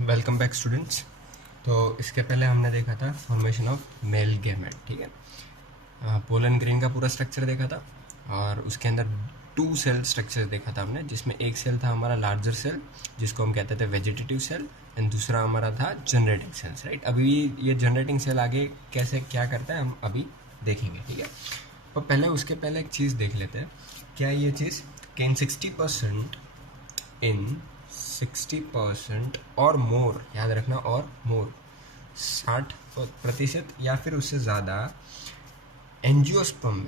Welcome back students. तो इसके पहले हमने देखा था फॉर्मेशन ऑफ मेल गैमेट। ठीक है, पोलन ग्रीन का पूरा स्ट्रक्चर देखा था और उसके अंदर टू सेल स्ट्रक्चर देखा था हमने, जिसमें एक सेल था हमारा लार्जर सेल जिसको हम कहते थे वेजिटेटिव सेल एंड दूसरा हमारा था जनरेटिंग सेल्स। राइट, अभी ये जनरेटिंग सेल आगे कैसे क्या करता है हम अभी देखेंगे। ठीक है, पर पहले उसके पहले एक चीज़ देख लेते हैं। क्या ये चीज़ कि इन 60% और मोर, याद रखना, और मोर 60% या फिर उससे ज़्यादा एंजियोस्पर्म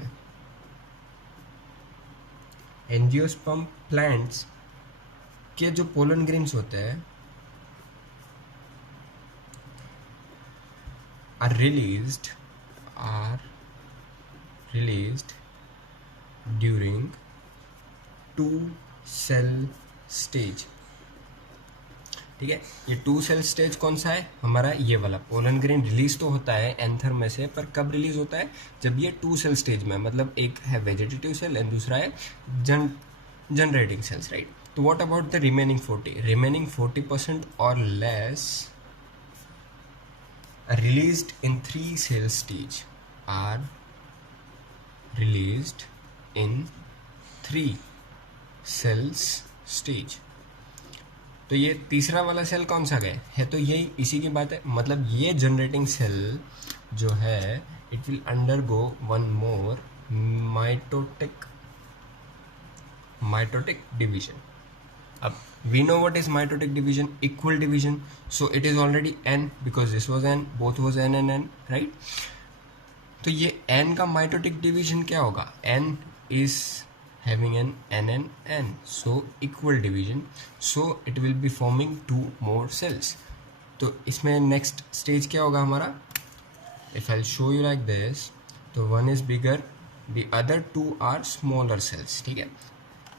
प्लांट्स के जो पोलन ग्रेन्स होते हैं are released during two cell stage. ठीक है, ये टू सेल स्टेज कौन सा है हमारा? ये वाला पोलन ग्रेन रिलीज तो होता है एंथर में से, पर कब रिलीज होता है? जब ये टू सेल स्टेज में, मतलब एक है वेजिटेटिव सेल एंड दूसरा है जनरेटिंग सेल्स। राइट, तो व्हाट अबाउट द रिमेनिंग 40% और less released in 3 cell stage are released in 3 cells stage. तो ये तीसरा वाला सेल कौन सा गया है? तो यही इसी की बात है, मतलब ये जनरेटिंग सेल जो है it will undergo one more mitotic division. अब we know what is mitotic division, equal division, so it is already n because this was n, both was n and n, right. तो ये n का mitotic division क्या होगा? n is having an n and n, so equal division, so it will be forming 2 more cells. तो इसमें next stage क्या होगा हमारा? if I'll show you like this, तो one is bigger, the other 2 are smaller cells. ठीक है,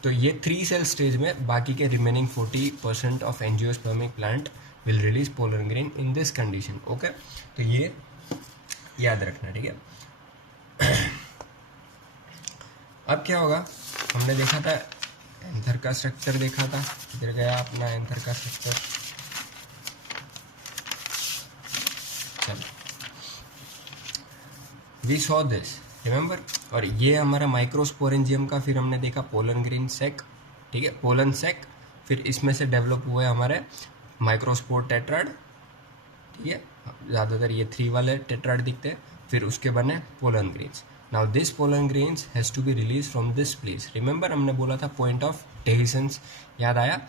तो ये 3 सेल स्टेज में बाकी के remaining 40% of angiospermic plant will release pollen grain in this condition. Okay, तो ये याद रखना। ठीक है, अब क्या होगा? हमने देखा था एंथर का स्ट्रक्चर, देखा था, किधर गया अपना एंथर का स्ट्रक्चर? चलो, वी सॉ दिस, रिमेंबर। और ये हमारा माइक्रोस्पोरेंजियम का फिर हमने देखा पोलन ग्रीन सेक। ठीक है, पोलन सेक, फिर इसमें से डेवलप हुए हमारे माइक्रोस्पोर टेट्राड। ठीक है, ज़्यादातर ये 3 वाले टेट्राड दिखते हैं, फिर उसके बने pollen grains. Now this pollen grains has to be release from this place. Remember हमने बोला था पॉइंट ऑफ डेहिसेंस, याद आया?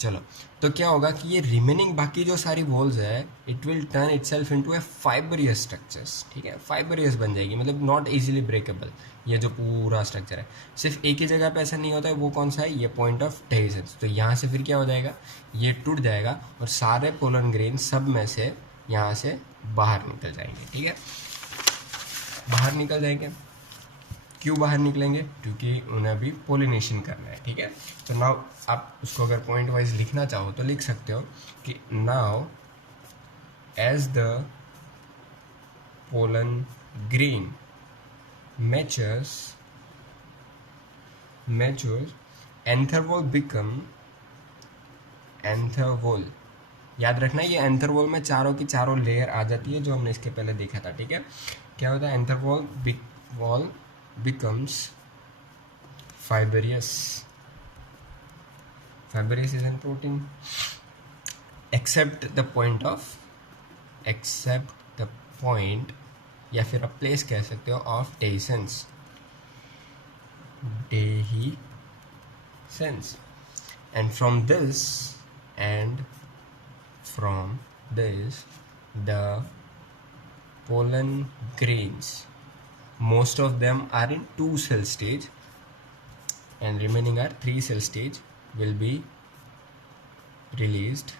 चलो, तो क्या होगा कि ये रिमेनिंग बाकी जो सारी वॉल्स है it will turn itself into a fibrous structures. ठीक है, फाइबरियस बन जाएगी, मतलब नॉट इजीली ब्रेकेबल। ये जो पूरा स्ट्रक्चर है सिर्फ एक ही जगह पे ऐसा नहीं होता है, वो कौन सा है? ये पॉइंट ऑफ डेहिसेंस। तो यहाँ से फिर क्या हो जाएगा? ये टूट जाएगा और सारे पोलन ग्रेन सब में से यहाँ से बाहर निकल जाएंगे। ठीक है, बाहर निकल जाएंगे। क्यों बाहर निकलेंगे? क्योंकि उन्हें भी पोलिनेशन करना है। ठीक है, तो नाउ आप उसको अगर पॉइंट वाइज लिखना चाहो तो लिख सकते हो कि now as the pollen grain matures anther wall. याद रखना, ये एंथर वॉल में चारों की चारों लेयर आ जाती है, जो हमने इसके पहले देखा था। ठीक है, क्या होता है? Anther wall becomes fibrous is an protein except the point या फिर आप प्लेस कह सकते हो of dehiscence and from this the pollen grains, most of them are in 2 cell stage and remaining are 3 cell stage, will be released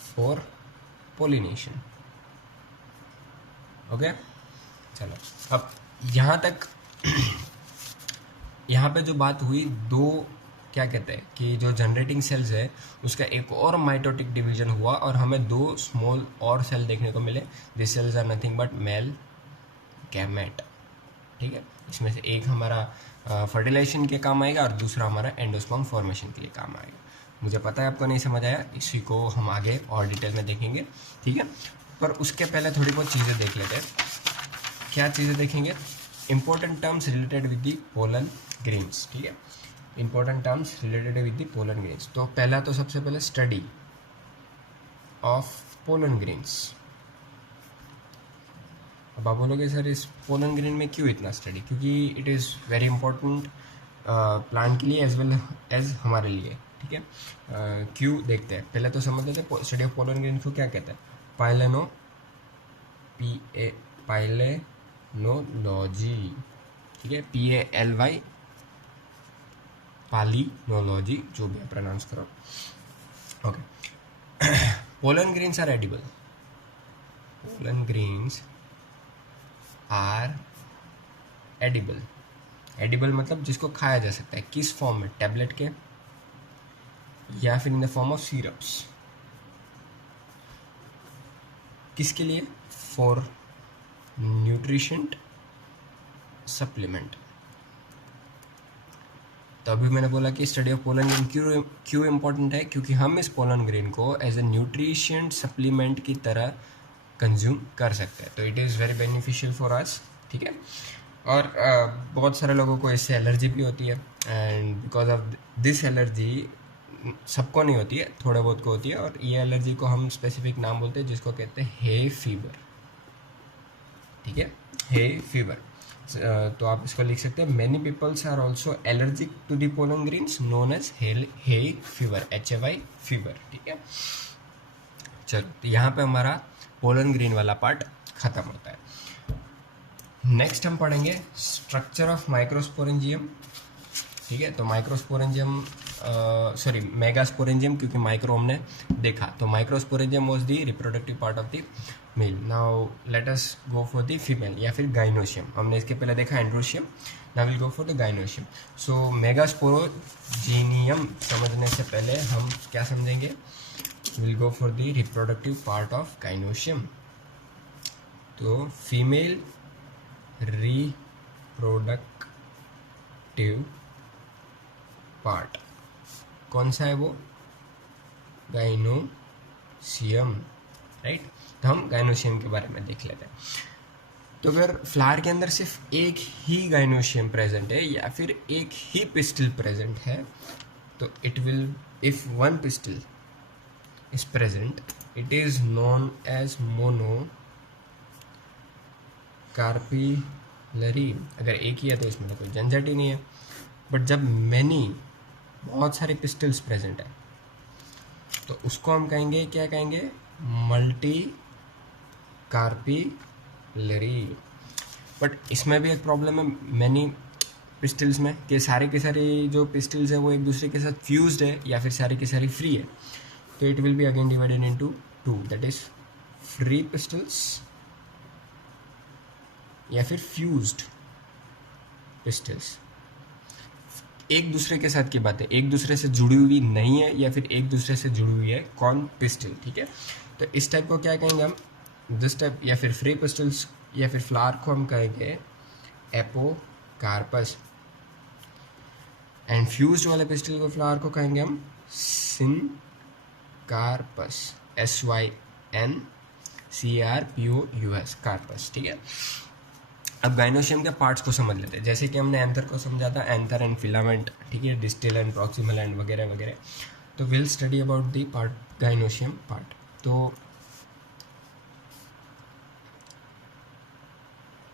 for pollination. Okay, चलो अब यहाँ तक यहाँ पे जो बात हुई, दो क्या कहते हैं कि जो जनरेटिंग सेल्स है उसका एक और माइटोटिक डिवीजन हुआ और हमें 2 स्मॉल और सेल देखने को मिले। This cells are nothing but male gamete. ठीक है, इसमें से एक हमारा फर्टिलाइजेशन के काम आएगा और दूसरा हमारा एंडोस्पर्म फॉर्मेशन के लिए काम आएगा। मुझे पता है आपको नहीं समझ आया, इसी को हम आगे और डिटेल में देखेंगे, ठीक है। पर उसके पहले थोड़ी बहुत चीज़ें देख लेते हैं। क्या चीज़ें देखेंगे? Important terms related with the pollen grains, ठीक है। Important terms related with the pollen grains. तो पहला तो सबसे पहले स्टडी ऑफ पोलन ग्रेन्स। अब आप बोलोगे सर इस पोलन ग्रेन में क्यों इतना स्टडी? क्योंकि it is very important plant के लिए एज वेल एज हमारे लिए, ठीक है। क्यों देखते हैं, पहले तो समझ लेते हैं स्टडी ऑफ पोलन ग्रेन को क्या कहते हैं। पाइलेनोलॉजी, ठीक है, PALY, पालिनोलॉजी, जो भी प्रोनाउंस करो, okay. Pollen grains are edible. Pollen grains are edible. Edible मतलब जिसको खाया जा सकता है। किस फॉर्म में? टैबलेट के या फिर in the form of syrups. किसके लिए? For nutrient supplement. तो अभी मैंने बोला कि स्टडी ऑफ पोलन ग्रेन क्यों इम्पोर्टेंट है, क्योंकि हम इस पोलन ग्रेन को एज ए न्यूट्रिशंट सप्लीमेंट की तरह कंज्यूम कर सकते हैं। तो it is very beneficial for us, ठीक है। और बहुत सारे लोगों को इससे एलर्जी भी होती है, and because of this allergy, सबको नहीं होती है, थोड़े बहुत को होती है, और ये एलर्जी को हम स्पेसिफिक नाम बोलते हैं जिसको कहते हैं हे फीवर, ठीक है, हे फीवर। तो आप इसको लिख सकते हैं, many peoples are also allergic to the pollen grains known as hay fever, HAY fever, ठीक है। चलो, तो यहाँ पे हमारा पोलन ग्रेन वाला पार्ट खत्म होता है। नेक्स्ट हम पढ़ेंगे स्ट्रक्चर ऑफ माइक्रोस्पोरेंजियम, ठीक है। तो माइक्रोस्पोरेंजियम, सॉरी मेगास्पोरेंजियम, क्योंकि माइक्रो हमने देखा, तो microsporangium was the reproductive part of the male. Now let us go for the female या फिर गाइनोशियम। हमने इसके पहले देखा androecium, now will go for the gynoecium. So megasporangium समझने से पहले हम क्या समझेंगे? Will go for the reproductive part of gynoecium. तो फीमेल रिप्रोडक्टिव पार्ट कौन सा है? वो गाइनोशियम, राइट। तो हम गाइनोशियम के बारे में देख लेते हैं। तो अगर फ्लावर के अंदर सिर्फ एक ही गाइनोशियम प्रेजेंट है या फिर एक ही पिस्टिल प्रेजेंट है, तो it will, if one pistil is present, it is known as monocarpillary। अगर एक ही है तो इसमें तो कोई झंझट ही नहीं है। बट जब बहुत सारे पिस्टल्स प्रेजेंट है तो उसको हम कहेंगे, क्या कहेंगे? मल्टी कार्पिलरी। बट इसमें भी एक प्रॉब्लम है मैनी पिस्टल्स में, कि सारे के सारे जो पिस्टल्स है वो एक दूसरे के साथ फ्यूज्ड है या फिर सारी की सारी फ्री है। तो it will be again divided into two, that is free pistils या फिर fused pistils। एक दूसरे के साथ की बात है, एक दूसरे से जुड़ी हुई नहीं है या फिर एक दूसरे से जुड़ी हुई है, कौन? पिस्टिल, ठीक है। तो इस टाइप को क्या कहेंगे हम? दिस टाइप या फिर फ्री पिस्टल्स या फिर फ्लावर को हम कहेंगे एपोकार्पस, एंड फ्यूज्ड वाले पिस्टिल को, फ्लावर को कहेंगे हम कार्पस, SYNCARPOUS, कार्पस, ठीक है। अब गाइनोशियम के पार्ट्स को समझ लेते हैं। जैसे कि हमने एंथर को समझा था, एंथर एंड फिलामेंट, ठीक है, डिस्टल एंड प्रॉक्सिमल एंड वगैरह वगैरह। तो will study about the part gynoecium part. तो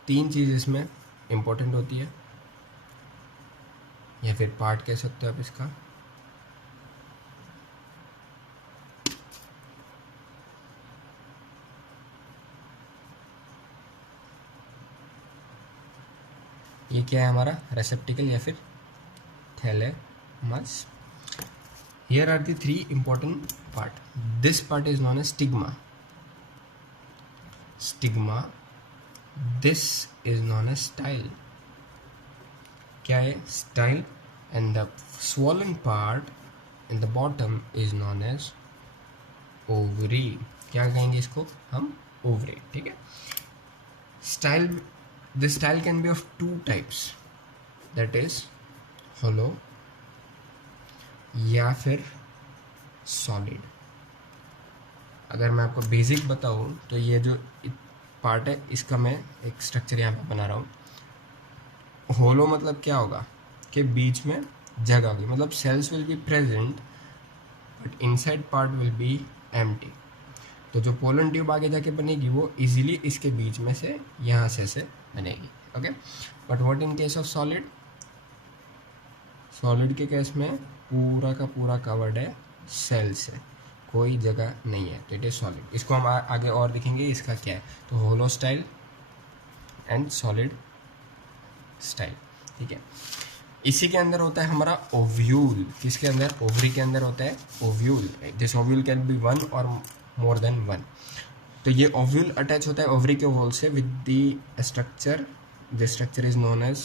3 चीज़ इसमें इम्पोर्टेंट होती है, या फिर पार्ट कह सकते हो आप इसका। ये क्या है हमारा? रेसेप्टिकल या फिर thalamus. Here are the 3 important part. This part is known as stigma. Stigma. This is known as style. क्या है? Style. And the swollen part in the bottom is known as ovary. क्या कहेंगे इसको हम? ovary, ठीक है। Style. This style can be of 2 types, that is hollow या फिर सॉलिड। अगर मैं आपको बेसिक बताऊँ तो ये जो पार्ट है इसका मैं एक स्ट्रक्चर यहाँ पे बना रहा हूँ। होलो मतलब क्या होगा कि बीच में जगह होगी, मतलब cells will be present but inside part will be empty. तो जो पोलन ट्यूब आगे जाके बनेगी वो इजीली इसके बीच में से यहाँ से ऐसे बनेगी। Okay, but what in case of solid? Solid के केस में पूरा का पूरा कवर्ड है सेल से, कोई जगह नहीं है, तो इट इज सॉलिड। इसको हम आगे और देखेंगे इसका क्या है। तो होलो स्टाइल एंड सॉलिड स्टाइल, ठीक है। इसी के अंदर होता है हमारा ओव्यूल। किसके अंदर? ओवरी के अंदर होता है ovule. This ovule can be one और मोर देन वन। तो ये ओव्यूल अटैच होता है ओवरी के वॉल से with the structure, this structure is known as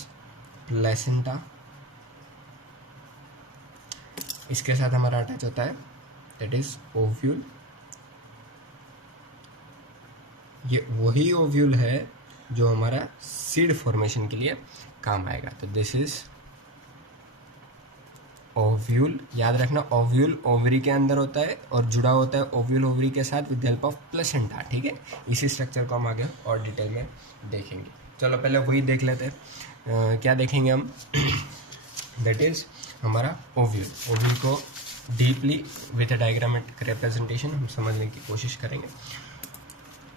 placenta. इसके साथ हमारा अटैच होता है दैट इज ओव्यूल। ये वही ओव्यूल है जो हमारा सीड फॉर्मेशन के लिए काम आएगा। तो दिस इज ओव्यूल। याद रखना ओव्यूल ओवरी के अंदर होता है और जुड़ा होता है ओव्यूल ओवरी के साथ विद हेल्प ऑफ प्लेसेंटा, ठीक है। इसी स्ट्रक्चर को हम आगे और डिटेल में देखेंगे। चलो पहले वही देख लेते हैं। क्या देखेंगे हम? दैट इज हमारा ओव्यूल। ओव्यूल को deeply with a diagrammatic representation हम समझने की कोशिश करेंगे।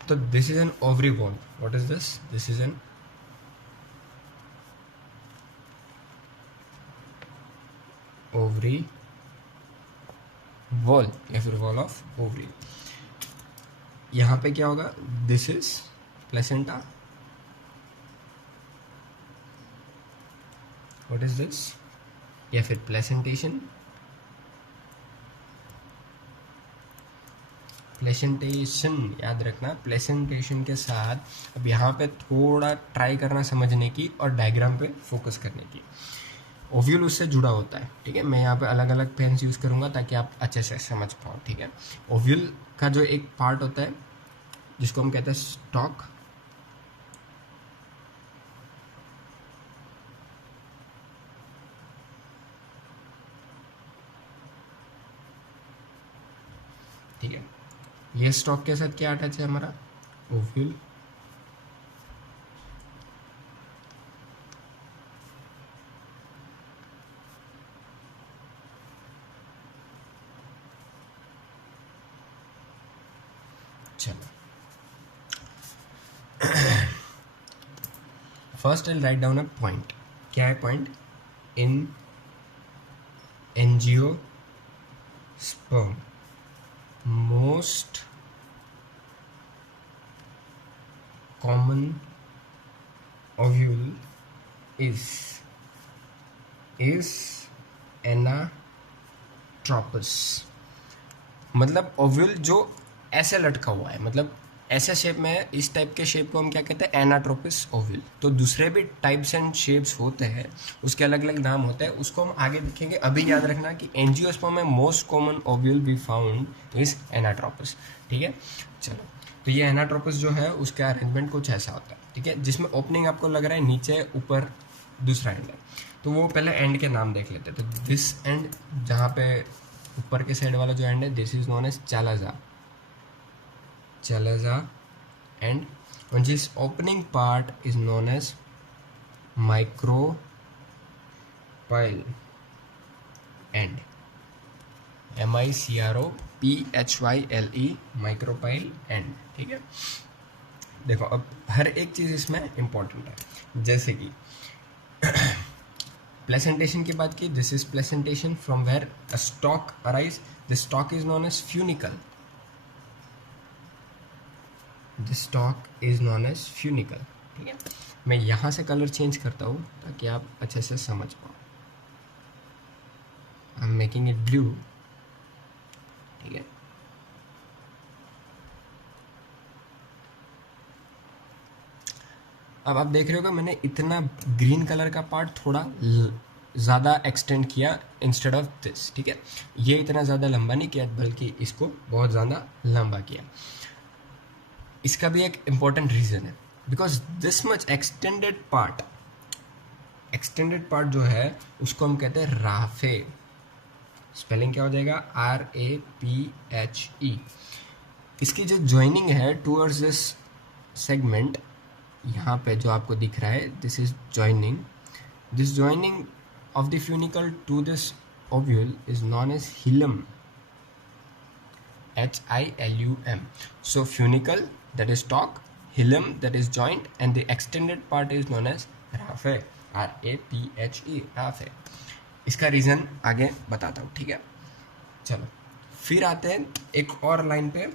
तो this is an ovary wall. What is this? This is an ovary wall या फिर वॉल ऑफ ओवरी। यहाँ पे क्या होगा? This is placenta. What is this? या फिर प्लेसेंटेशन। प्लेसेंटेशन याद रखना। प्लेसेंटेशन के साथ अब यहाँ पे थोड़ा ट्राई करना समझने की और डायग्राम पे फोकस करने की। ओव्यूल उससे जुड़ा होता है, ठीक है। मैं यहाँ पे अलग अलग पेन्स यूज़ करूँगा ताकि आप अच्छे से समझ पाओ, ठीक है। ओव्यूल का जो एक पार्ट होता है जिसको हम कहते हैं स्टॉक, ठीक है। ये स्टॉक के साथ क्या अटैच है हमारा? ओव्यूल। चलो first I write down a point. क्या है point? In angiosperm most common ovule is anatropous। मतलब ओव्यूल जो ऐसे लटका हुआ है, मतलब ऐसे शेप में है, इस टाइप के शेप को हम क्या कहते हैं? एनाट्रोपिस ओव्यूल। तो दूसरे भी टाइप्स एंड शेप्स होते हैं, उसके अलग अलग नाम होते हैं, उसको हम आगे देखेंगे। अभी याद रखना कि एंजियोस्पर्म में most common ovule be found is anatropous, ठीक है। चलो, तो ये एनाट्रोपिस जो है उसका अरेंजमेंट कुछ ऐसा होता है, ठीक है, जिसमें ओपनिंग आपको लग रहा है नीचे ऊपर दूसरा एंड है। तो वो पहले एंड के नाम देख लेते हैं। तो दिस एंड जहाँ पे ऊपर के साइड वाला जो एंड है, this is known as chalaza end on this opening part is known as micropyle end, MICROPHYLE micropyle end, ठीक है। देखो अब हर एक चीज़ इसमें इम्पोर्टेंट है, जैसे कि प्लेसेंटेशन की बात की, this is placentation from where a stalk arise, this stalk is known as funicle, this stalk is known as funicle, ठीक है। मैं यहाँ से कलर चेंज करता हूँ ताकि आप अच्छे से समझ पाओ। I am making it blew, ठीक है। अब आप देख रहे हो कि मैंने इतना ग्रीन कलर का पार्ट थोड़ा ज़्यादा एक्सटेंड किया इंस्टेड ऑफ दिस, ठीक है। ये इतना ज़्यादा लंबा नहीं किया बल्कि इसको बहुत ज़्यादा लंबा किया। इसका भी एक इम्पॉर्टेंट रीज़न है, because this much extended part जो है उसको हम कहते हैं राफे स्पेलिंग क्या हो जाएगा, RAPHE। इसकी जो ज्वाइनिंग है टूवर्ड्स दिस सेगमेंट, यहाँ पे जो आपको दिख रहा है, this is joining, this joining of the funicle to this ovule is known as hilum, HILUM. So funicle, that is stalk, hilum, that is joint, and the extended part is known as raphe, RAPHE, raphe. इसका reason आगे बताता हूँ, ठीक है। चलो फिर आते हैं एक और लाइन पे।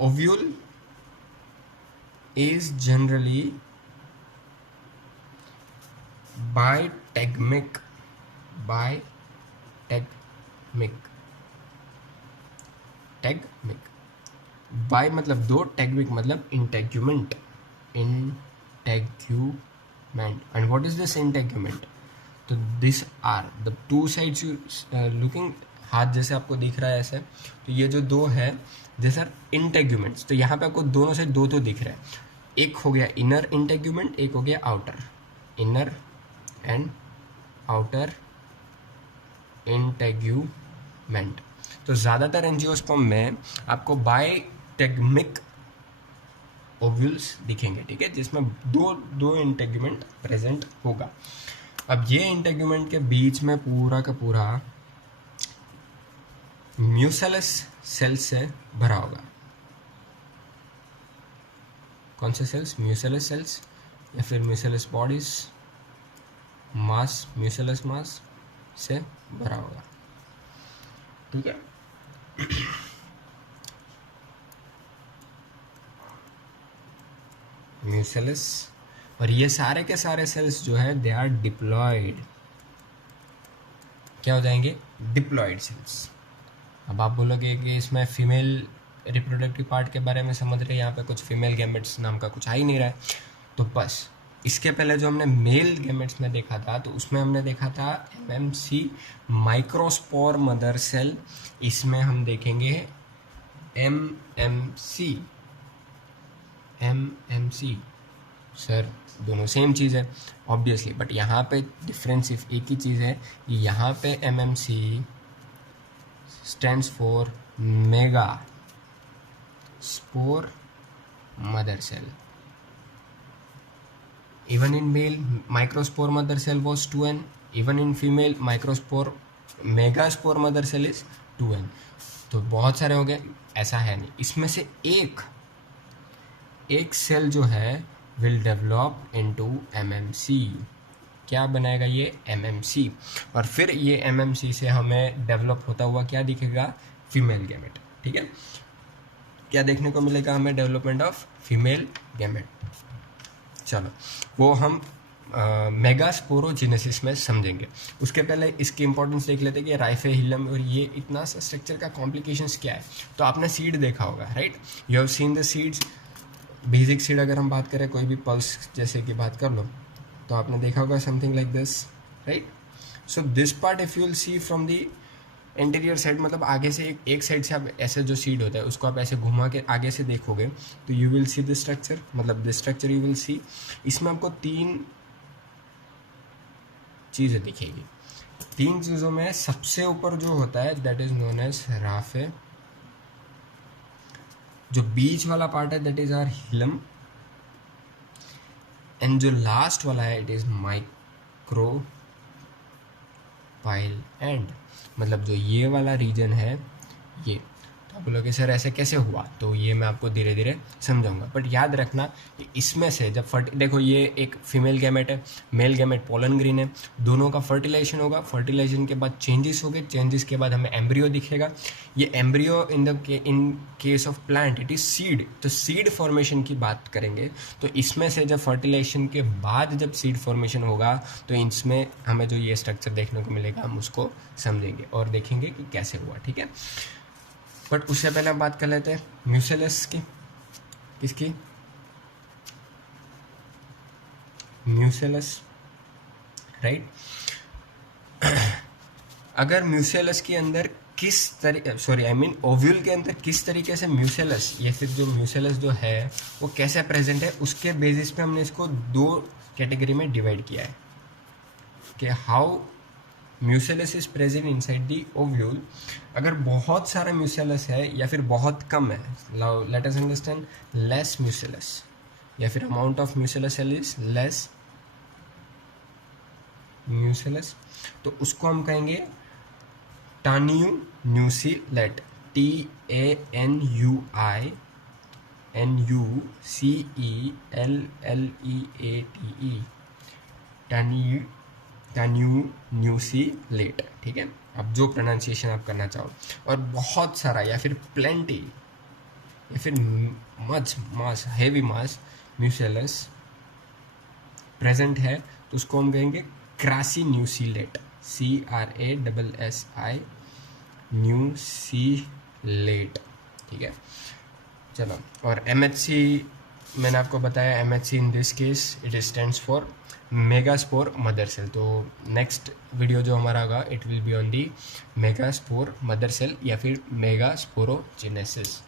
Ovule is generally bitegmic, tegmic, bi मतलब दो, टैगमिक मतलब integument, and what is this integument, तो this are the two sides you looking, हाथ जैसे आपको दिख रहा है ऐसे, तो ये जो दो है दिस आर इंटेग्यूमेंट्स। तो यहाँ पे आपको दोनों साइड दो दिख रहा है, एक हो गया इनर इंटेग्यूमेंट, एक हो गया outer, inner and outer integument. तो ज़्यादातर एंजियोस्पर्म में आपको बाइटेगमिक ओव्यूल्स दिखेंगे, ठीक है, जिसमें दो इंटेग्यूमेंट प्रेजेंट होगा। अब ये इंटेग्यूमेंट के बीच में पूरा का पूरा म्यूसेलस सेल से भरा होगा। कौन से सेल्स, म्यूसेलस सेल्स या फिर म्यूसेलस बॉडीज, मास, म्यूसेलस मास से भरा होगा, ठीक है। म्यूसेलस, और ये सारे के सारे सेल्स जो है दे आर डिप्लॉयड, क्या हो जाएंगे, डिप्लॉयड सेल्स। अब आप बोलोगे कि इसमें फीमेल रिप्रोडक्टिव पार्ट के बारे में समझ रहे हैं, यहाँ पे कुछ फीमेल गैमेट्स नाम का कुछ आ ही नहीं रहा है। तो बस इसके पहले जो हमने मेल गैमेट्स में देखा था, तो उसमें हमने देखा था MMC, माइक्रोस्पोर मदर सेल। इसमें हम देखेंगे MMC। सर दोनों सेम चीज़ है ऑब्वियसली, बट यहाँ पे डिफरेंस सिर्फ एक ही चीज़ है, यहाँ पे MMC stands for mega spore mother cell. Even in male, microspore mother cell was 2n. Even in female, microspore megaspore mother cell is 2n. तो बहुत सारे हो गए, ऐसा है नहीं। इसमें से एक सेल जो है विल डेवलप इनटू MMC। क्या बनाएगा ये, MMC। और फिर ये MMC से हमें डेवलप होता हुआ क्या दिखेगा, फीमेल गैमेट, ठीक है। क्या देखने को मिलेगा हमें, डेवलपमेंट ऑफ फीमेल गैमेट। चलो वो हम मेगास्पोरोजेनेसिस में समझेंगे। उसके पहले इसकी इंपॉर्टेंस देख लेते हैं कि राइफे, हिलम और ये इतना सा स्ट्रक्चर का कॉम्प्लिकेशंस क्या है। तो आपने सीड देखा होगा, right, you have seen the seeds. Basic seed अगर हम बात करें, कोई भी पल्स जैसे कि बात कर लो, तो आपने देखा होगा something like this, right. So this part if you will C from the interior side, मतलब आगे से एक साइड से आप ऐसे जो सीड होता है उसको आप ऐसे घुमा के आगे से देखोगे तो you will see this structure, मतलब this structure you will see. इसमें आपको 3 चीज़ें दिखेगी। 3 चीज़ों में सबसे ऊपर जो होता है that is known as raphe, जो बीच वाला पार्ट है that is are hilum, and जो लास्ट वाला है it is micropyle end, मतलब जो ये वाला रीजन है ये। तो आप बोलोगे सर ऐसे कैसे हुआ, तो ये मैं आपको धीरे धीरे समझाऊंगा। बट याद रखना कि इसमें से जब देखो ये एक फीमेल गैमेट है, मेल गैमेट पोलन ग्रीन है, दोनों का फर्टिलाइजेशन होगा, फर्टिलाइजेशन के बाद चेंजेस हो गए, चेंजेस के बाद हमें एम्ब्रियो दिखेगा। ये embryo in case of plant it is seed. तो सीड फॉर्मेशन की बात करेंगे तो इसमें से जब फर्टिलाइजेशन के बाद जब सीड फॉर्मेशन होगा तो इसमें हमें जो ये स्ट्रक्चर देखने को मिलेगा हम उसको समझेंगे और देखेंगे कि कैसे हुआ, ठीक है। बट उससे पहले हम बात कर लेते हैं म्यूसेलस की। किसकी, म्यूसेलस, राइट। अगर म्यूसेलस के अंदर ओव्यूल के अंदर किस तरीके से म्यूसेलस या फिर जो म्यूसेलस जो है वो कैसे प्रेजेंट है, उसके बेसिस पे हमने इसको 2 कैटेगरी में डिवाइड किया है। कि how nucellus is present inside the ovule. अगर बहुत सारा म्यूसेलस है या फिर बहुत कम है, let us understand less nucellus या फिर amount of nucellus cell is less nucellus, तो उसको हम कहेंगे टान्यूसिलेट, TANUCELLEATE, टान्यूसिलेट। ठीक है, अब जो प्रोनाउंसिएशन आप करना चाहो। और बहुत सारा या फिर प्लेंटी या फिर मच मास, हेवी मास म्यूसेलस प्रेजेंट है, तो उसको हम कहेंगे क्रासिन्यूसिलेट, CRASSI न्यूसीलेट। ठीक है, चलो। और MHC मैंने आपको बताया, MHC in this case it stands for megaspore mother cell. तो नेक्स्ट वीडियो जो हमारा होगा it will be on the megaspore mother cell या फिर मेगास्पोरोजेनेसिस।